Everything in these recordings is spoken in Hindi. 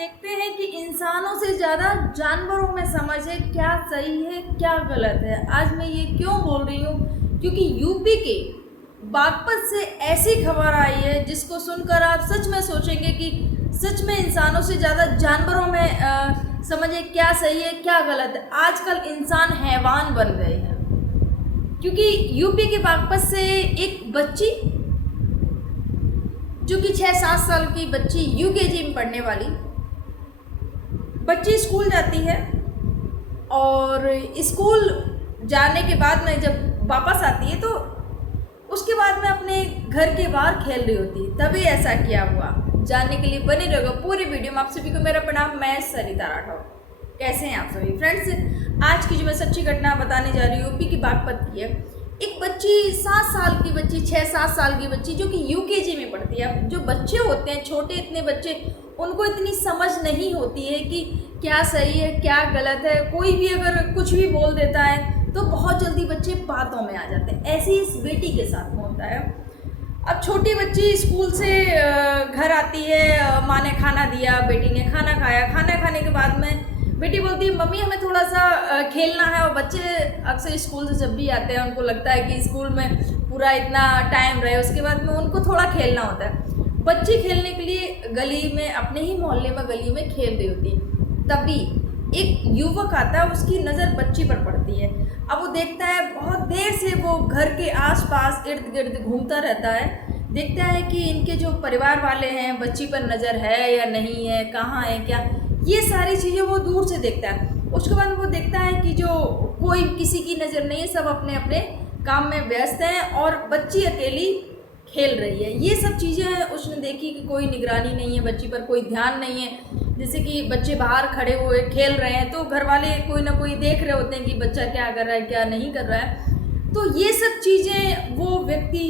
देखते हैं कि इंसानों से ज़्यादा जानवरों में समझ है क्या सही है क्या गलत है। आज मैं ये क्यों बोल रही हूँ, क्योंकि यूपी के बागपत से ऐसी खबर आई है जिसको सुनकर आप सच में सोचेंगे कि सच में इंसानों से ज़्यादा जानवरों में समझ है क्या सही है क्या गलत है। आजकल इंसान हैवान बन गए हैं, क्योंकि यूपी के बागपत से एक बच्ची जो कि 6-7 साल की बच्ची यूकेजी में पढ़ने वाली बच्ची स्कूल जाती है और स्कूल जाने के बाद में जब वापस आती है तो उसके बाद में अपने घर के बाहर खेल रही होती है। तभी ऐसा क्या हुआ, जानने के लिए बने रहोगे पूरी वीडियो में। आप सभी को मेरा प्रणाम, मैं सरिता राठौर। कैसे हैं आप सभी फ्रेंड्स? आज की जो मैं सच्ची घटना बताने जा रही हूँ यूपी की बागपत की है। एक बच्ची 7 साल की बच्ची 6-7 साल की बच्ची जो कि यूकेजी में पढ़ती है। अब जो बच्चे होते हैं छोटे, इतने बच्चे, उनको इतनी समझ नहीं होती है कि क्या सही है क्या गलत है। कोई भी अगर कुछ भी बोल देता है तो बहुत जल्दी बच्चे बातों में आ जाते हैं। ऐसे ही इस बेटी के साथ होता है। अब छोटी बच्ची स्कूल से घर आती है, माँ ने खाना दिया, बेटी ने खाना खाया। खाना खाने के बाद में बेटी बोलती है मम्मी हमें थोड़ा सा खेलना है। और बच्चे अक्सर स्कूल से जब भी आते हैं उनको लगता है कि स्कूल में पूरा इतना टाइम रहे, उसके बाद में उनको थोड़ा खेलना होता है। बच्ची खेलने के लिए गली में, अपने ही मोहल्ले में गली में खेल रही होती है। तभी एक युवक आता है, उसकी नज़र बच्ची पर पड़ती है। अब वो देखता है, बहुत देर से वो घर के आसपास इर्द गिर्द घूमता रहता है। देखता है कि इनके जो परिवार वाले हैं, बच्ची पर नज़र है या नहीं है, कहाँ है क्या, ये सारी चीज़ें वो दूर से देखता है। उसके बाद वो देखता है कि जो कोई किसी की नज़र नहीं है, सब अपने अपने काम में व्यस्त हैं और बच्ची अकेली खेल रही है। ये सब चीज़ें उसने देखी कि कोई निगरानी नहीं है, बच्ची पर कोई ध्यान नहीं है। जैसे कि बच्चे बाहर खड़े हुए खेल रहे हैं तो घर वाले कोई ना कोई देख रहे होते हैं कि बच्चा क्या कर रहा है क्या नहीं कर रहा है। तो ये सब चीज़ें वो व्यक्ति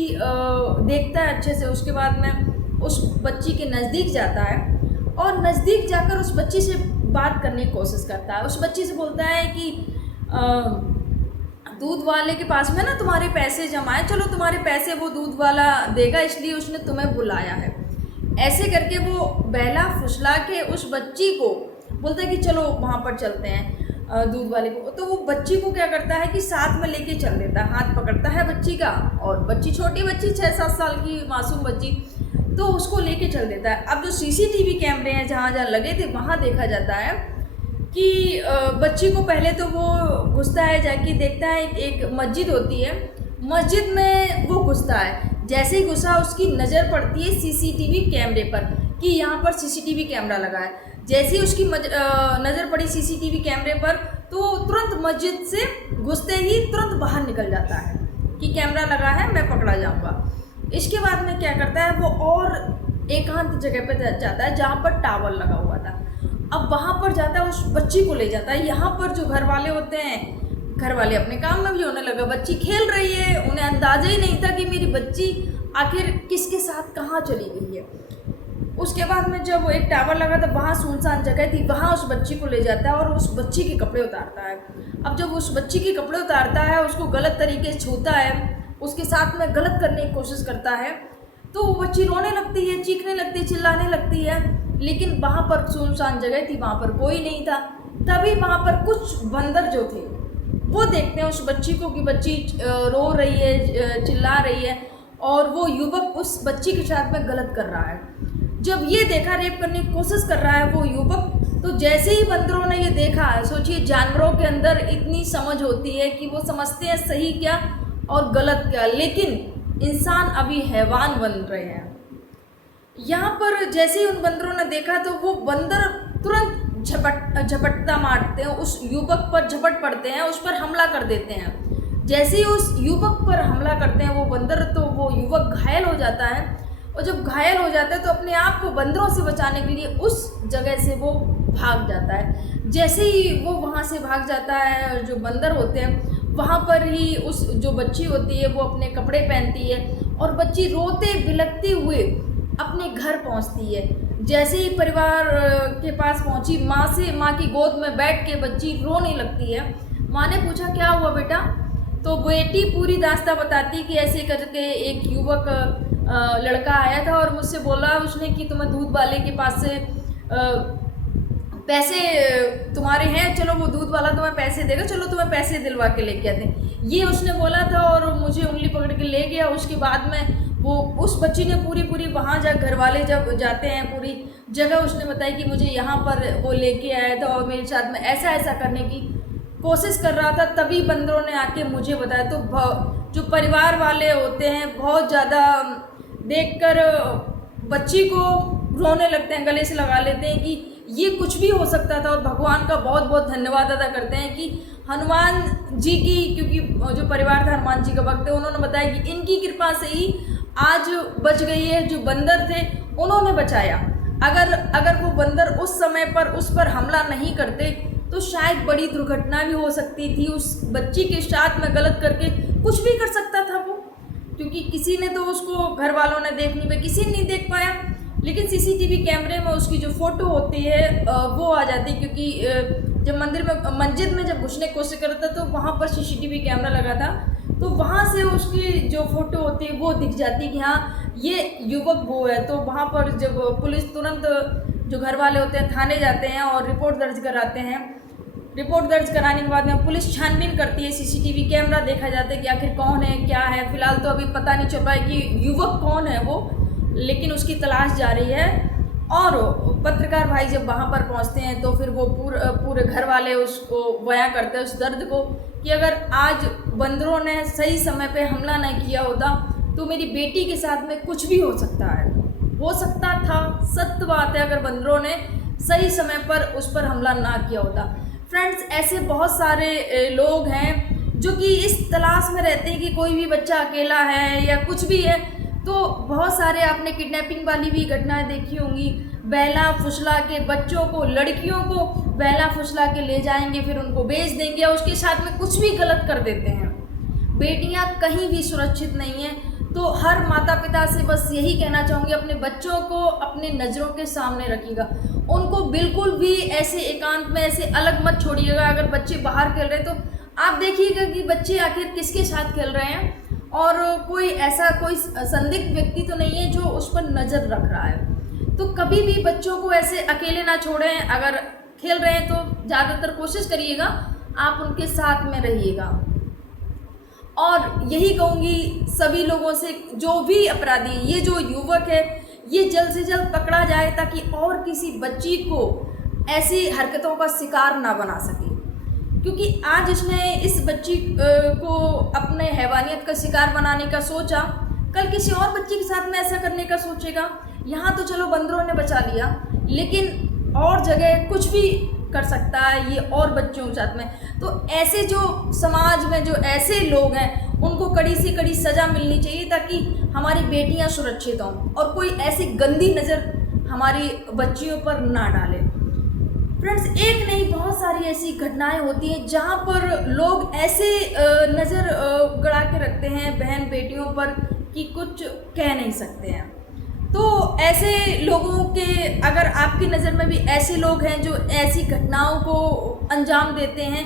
देखता है अच्छे से। उसके बाद में उस बच्ची के नज़दीक जाता है और नज़दीक जाकर उस बच्ची से बात करने की कोशिश करता है। उस बच्ची से बोलता है कि दूध वाले के पास में ना तुम्हारे पैसे जमा है, चलो तुम्हारे पैसे वो दूध वाला देगा, इसलिए उसने तुम्हें बुलाया है। ऐसे करके वो बहला फुसला के उस बच्ची को बोलता है कि चलो वहाँ पर चलते हैं दूध वाले को। तो वो बच्ची को क्या करता है कि साथ में लेके चल देता है, हाथ पकड़ता है बच्ची का। और बच्ची, छोटी बच्ची 6-7 साल की मासूम बच्ची, तो उसको लेके चल देता है। अब जो सीसीटीवी कैमरे हैं जहाँ जहाँ लगे थे वहाँ देखा जाता है कि बच्ची को पहले तो वो घुसता है, जाके देखता है एक मस्जिद होती है, मस्जिद में वो घुसता है। जैसे ही घुसा उसकी नज़र पड़ती है सीसीटीवी कैमरे पर कि यहाँ पर सीसीटीवी कैमरा लगा है। जैसे ही उसकी नज़र पड़ी सीसीटीवी कैमरे पर तो तुरंत मस्जिद से घुसते ही तुरंत बाहर निकल जाता है कि कैमरा लगा है, मैं पकड़ा जाऊँगा। इसके बाद में क्या करता है, वो और एकांत जगह पर जाता है जहाँ पर टावर लगा हुआ था। अब वहाँ पर जाता है, उस बच्ची को ले जाता है। यहाँ पर जो घर वाले होते हैं, घर वाले अपने काम में भी होने लगा, बच्ची खेल रही है, उन्हें अंदाजा ही नहीं था कि मेरी बच्ची आखिर किसके साथ कहाँ चली गई है। उसके बाद में जब वो एक टावर लगा था, वहाँ सुनसान जगह थी, वहाँ उस बच्ची को ले जाता है और उस बच्ची के कपड़े उतारता है। अब जब उस बच्ची के कपड़े उतारता है, उसको गलत तरीके से छूता है, उसके साथ में गलत करने की कोशिश करता है, तो वो बच्ची रोने लगती है, चीखने लगती है, चिल्लाने लगती है। लेकिन वहाँ पर सुनसान जगह थी, वहाँ पर कोई नहीं था। तभी वहाँ पर कुछ बंदर जो थे वो देखते हैं उस बच्ची को कि बच्ची रो रही है, चिल्ला रही है और वो युवक उस बच्ची के साथ में गलत कर रहा है। जब ये देखा, रेप करने की कोशिश कर रहा है वो युवक, तो जैसे ही बंदरों ने ये देखा, सोचिए जानवरों के अंदर इतनी समझ होती है कि वो समझते हैं सही क्या और गलत क्या, लेकिन इंसान अभी हैवान बन रहे हैं। यहाँ पर जैसे ही उन बंदरों ने देखा तो वो बंदर तुरंत झपट्टा मारते हैं, उस युवक पर झपट पड़ते हैं, उस पर हमला कर देते हैं। जैसे ही उस युवक पर हमला करते हैं वो बंदर, तो वो युवक घायल हो जाता है। और जब घायल हो जाता है तो अपने आप को बंदरों से बचाने के लिए उस जगह से वो भाग जाता है। जैसे ही वो वहाँ से भाग जाता है, जो बंदर होते हैं वहाँ पर ही उस जो बच्ची होती है वो अपने कपड़े पहनती है और बच्ची रोते बिलखते हुए अपने घर पहुँचती है। जैसे ही परिवार के पास पहुंची, माँ की गोद में बैठ के बच्ची रोने लगती है। माँ ने पूछा क्या हुआ बेटा, तो बेटी पूरी दास्तां बताती कि ऐसे करके एक युवक लड़का आया था और मुझसे बोला उसने कि तुम्हें दूध वाले के पास से पैसे तुम्हारे हैं, चलो वो दूध वाला तुम्हें पैसे देगा, चलो तुम्हें पैसे दिलवा के लेके आते हैं, ये उसने बोला था। और मुझे उंगली पकड़ के ले गया। उसके बाद में वो उस बच्ची ने पूरी वहाँ जा, घर वाले जब जाते हैं पूरी जगह उसने बताई कि मुझे यहाँ पर वो लेके आया था और मेरे साथ में ऐसा ऐसा करने की कोशिश कर रहा था। तभी बंदरों ने आके मुझे बताया। तो जो परिवार वाले होते हैं बहुत ज़्यादा देखकर बच्ची को रोने लगते हैं, गले से लगा लेते हैं कि ये कुछ भी हो सकता था। और भगवान का बहुत बहुत धन्यवाद अदा करते हैं कि हनुमान जी की, क्योंकि जो परिवार था हनुमान जी का भक्त है, उन्होंने बताया कि इनकी कृपा से ही आज बच गई है। जो बंदर थे उन्होंने बचाया। अगर वो बंदर उस समय पर उस पर हमला नहीं करते तो शायद बड़ी दुर्घटना भी हो सकती थी। उस बच्ची के साथ में गलत करके कुछ भी कर सकता था वो, क्योंकि किसी ने तो उसको, घर वालों ने देख नहीं पाया, किसी ने नहीं देख पाया। लेकिन सीसीटीवी कैमरे में उसकी जो फ़ोटो होती है वो आ जाती है, क्योंकि जब मस्जिद में जब घुसने की कोशिश कर रहा था तो वहाँ पर सीसीटीवी कैमरा लगा था। तो वहाँ से उसकी जो फ़ोटो होती है वो दिख जाती है कि हाँ ये युवक वो है। तो वहाँ पर जब पुलिस तुरंत, जो घर वाले होते हैं, थाने जाते हैं और रिपोर्ट दर्ज कराते हैं। रिपोर्ट दर्ज कराने के बाद में पुलिस छानबीन करती है, सीसीटीवी कैमरा देखा जाता है कि आखिर कौन है क्या है। फिलहाल तो अभी पता नहीं चल पाया कि युवक कौन है वो, लेकिन उसकी तलाश जारी है। और पत्रकार भाई जब वहाँ पर पहुँचते हैं तो फिर वो पूरे घर वाले उसको बयां करते हैं उस दर्द को कि अगर आज बंदरों ने सही समय पे हमला नहीं किया होता तो मेरी बेटी के साथ में कुछ भी हो सकता है, हो सकता था। सत्य बात है, अगर बंदरों ने सही समय पर उस पर हमला ना किया होता। फ्रेंड्स, ऐसे बहुत सारे लोग हैं जो कि इस तलाश में रहते हैं कि कोई भी बच्चा अकेला है या कुछ भी है। तो बहुत सारे आपने किडनैपिंग वाली भी घटनाएं देखी होंगी। बहला फुसला के बच्चों को, लड़कियों को बहला फुसला के ले जाएंगे, फिर उनको बेच देंगे और उसके साथ में कुछ भी गलत कर देते हैं। बेटियां कहीं भी सुरक्षित नहीं हैं। तो हर माता पिता से बस यही कहना चाहूँगी, अपने बच्चों को अपने नज़रों के सामने रखिएगा। उनको बिल्कुल भी ऐसे एकांत में ऐसे अलग मत छोड़िएगा। अगर बच्चे बाहर खेल रहे हैं तो आप देखिएगा कि बच्चे आखिर किसके साथ खेल रहे हैं और कोई ऐसा कोई संदिग्ध व्यक्ति तो नहीं है जो उस पर नज़र रख रहा है। तो कभी भी बच्चों को ऐसे अकेले ना छोड़ें। अगर खेल रहे हैं तो ज़्यादातर कोशिश करिएगा आप उनके साथ में रहिएगा। और यही कहूँगी सभी लोगों से, जो भी अपराधी, ये जो युवक है ये जल्द से जल्द पकड़ा जाए ताकि और किसी बच्ची को ऐसी हरकतों का शिकार ना बना सके। क्योंकि आज इसने इस बच्ची को अपने हैवानियत का शिकार बनाने का सोचा, कल किसी और बच्ची के साथ में ऐसा करने का सोचेगा। यहाँ तो चलो बंदरों ने बचा लिया, लेकिन और जगह कुछ भी कर सकता है ये और बच्चों के साथ में। तो ऐसे जो समाज में जो ऐसे लोग हैं उनको कड़ी से कड़ी सज़ा मिलनी चाहिए ताकि हमारी बेटियां सुरक्षित हों और कोई ऐसी गंदी नज़र हमारी बच्चियों पर ना डाले। फ्रेंड्स, एक नहीं बहुत सारी ऐसी घटनाएं होती हैं जहां पर लोग ऐसे नज़र गड़ा के रखते हैं बहन बेटियों पर कि कुछ कह नहीं सकते हैं। तो ऐसे लोगों के, अगर आपकी नज़र में भी ऐसे लोग हैं जो ऐसी घटनाओं को अंजाम देते हैं,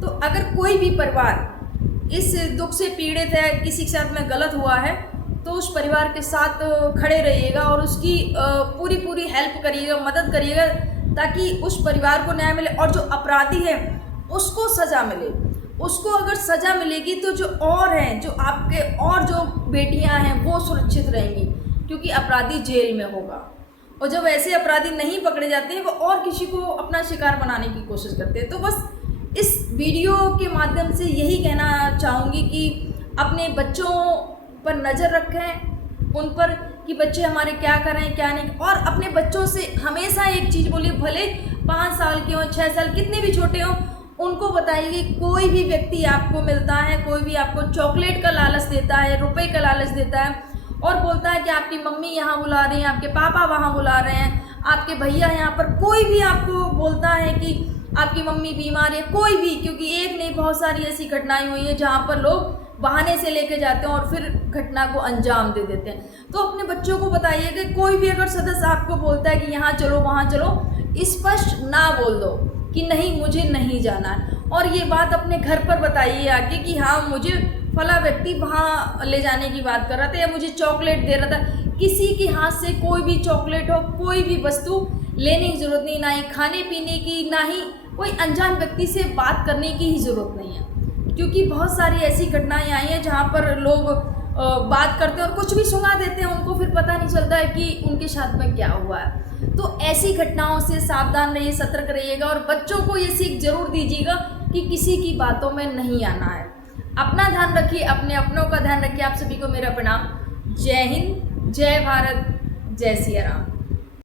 तो अगर कोई भी परिवार इस दुख से पीड़ित है, किसी के साथ में गलत हुआ है, तो उस परिवार के साथ खड़े रहिएगा और उसकी पूरी हेल्प करिएगा, मदद करिएगा ताकि उस परिवार को न्याय मिले और जो अपराधी है उसको सज़ा मिले। उसको अगर सज़ा मिलेगी तो जो और हैं, जो आपके और जो बेटियां हैं वो सुरक्षित रहेंगी, क्योंकि अपराधी जेल में होगा। और जब ऐसे अपराधी नहीं पकड़े जाते हैं वो और किसी को अपना शिकार बनाने की कोशिश करते हैं। तो बस इस वीडियो के माध्यम से यही कहना चाहूँगी कि अपने बच्चों पर नज़र रखें, उन पर कि बच्चे हमारे क्या कर रहे हैं क्या नहीं। और अपने बच्चों से हमेशा एक चीज़ बोलिए, भले 5 साल के हों 6 साल कितने भी छोटे हों, उनको बताइए कि कोई भी व्यक्ति आपको मिलता है, कोई भी आपको चॉकलेट का लालच देता है, रुपए का लालच देता है और बोलता है कि आपकी मम्मी यहाँ बुला रही हैं, आपके पापा वहाँ बुला रहे हैं, आपके भैया यहाँ पर, कोई भी आपको बोलता है कि आपकी मम्मी बीमार है, कोई भी, क्योंकि एक नहीं बहुत सारी ऐसी घटनाएं हुई हैं जहाँ पर लोग बहाने से लेके जाते हैं और फिर घटना को अंजाम दे देते हैं। तो अपने बच्चों को बताइए कि कोई भी अगर सदस्य आपको बोलता है कि यहाँ चलो वहाँ चलो, स्पष्ट ना बोल दो कि नहीं मुझे नहीं जाना है। और ये बात अपने घर पर बताइए आके कि हाँ मुझे फला व्यक्ति वहाँ ले जाने की बात कर रहा था या मुझे चॉकलेट दे रहा था। किसी के हाथ से कोई भी चॉकलेट हो, कोई भी वस्तु लेने की ज़रूरत नहीं, ना ही खाने पीने की, ना ही कोई अनजान व्यक्ति से बात करने की ही ज़रूरत नहीं है। क्योंकि बहुत सारी ऐसी घटनाएं आई हैं जहाँ पर लोग बात करते हैं और कुछ भी सुना देते हैं, उनको फिर पता नहीं चलता है कि उनके साथ में क्या हुआ है। तो ऐसी घटनाओं से सावधान रहिए, सतर्क रहिएगा और बच्चों को ये सीख जरूर दीजिएगा कि किसी की बातों में नहीं आना है। अपना ध्यान रखिए, अपनों का ध्यान रखिए। आप सभी को मेरा प्रणाम। जय हिंद, जय भारत, जय सिया राम।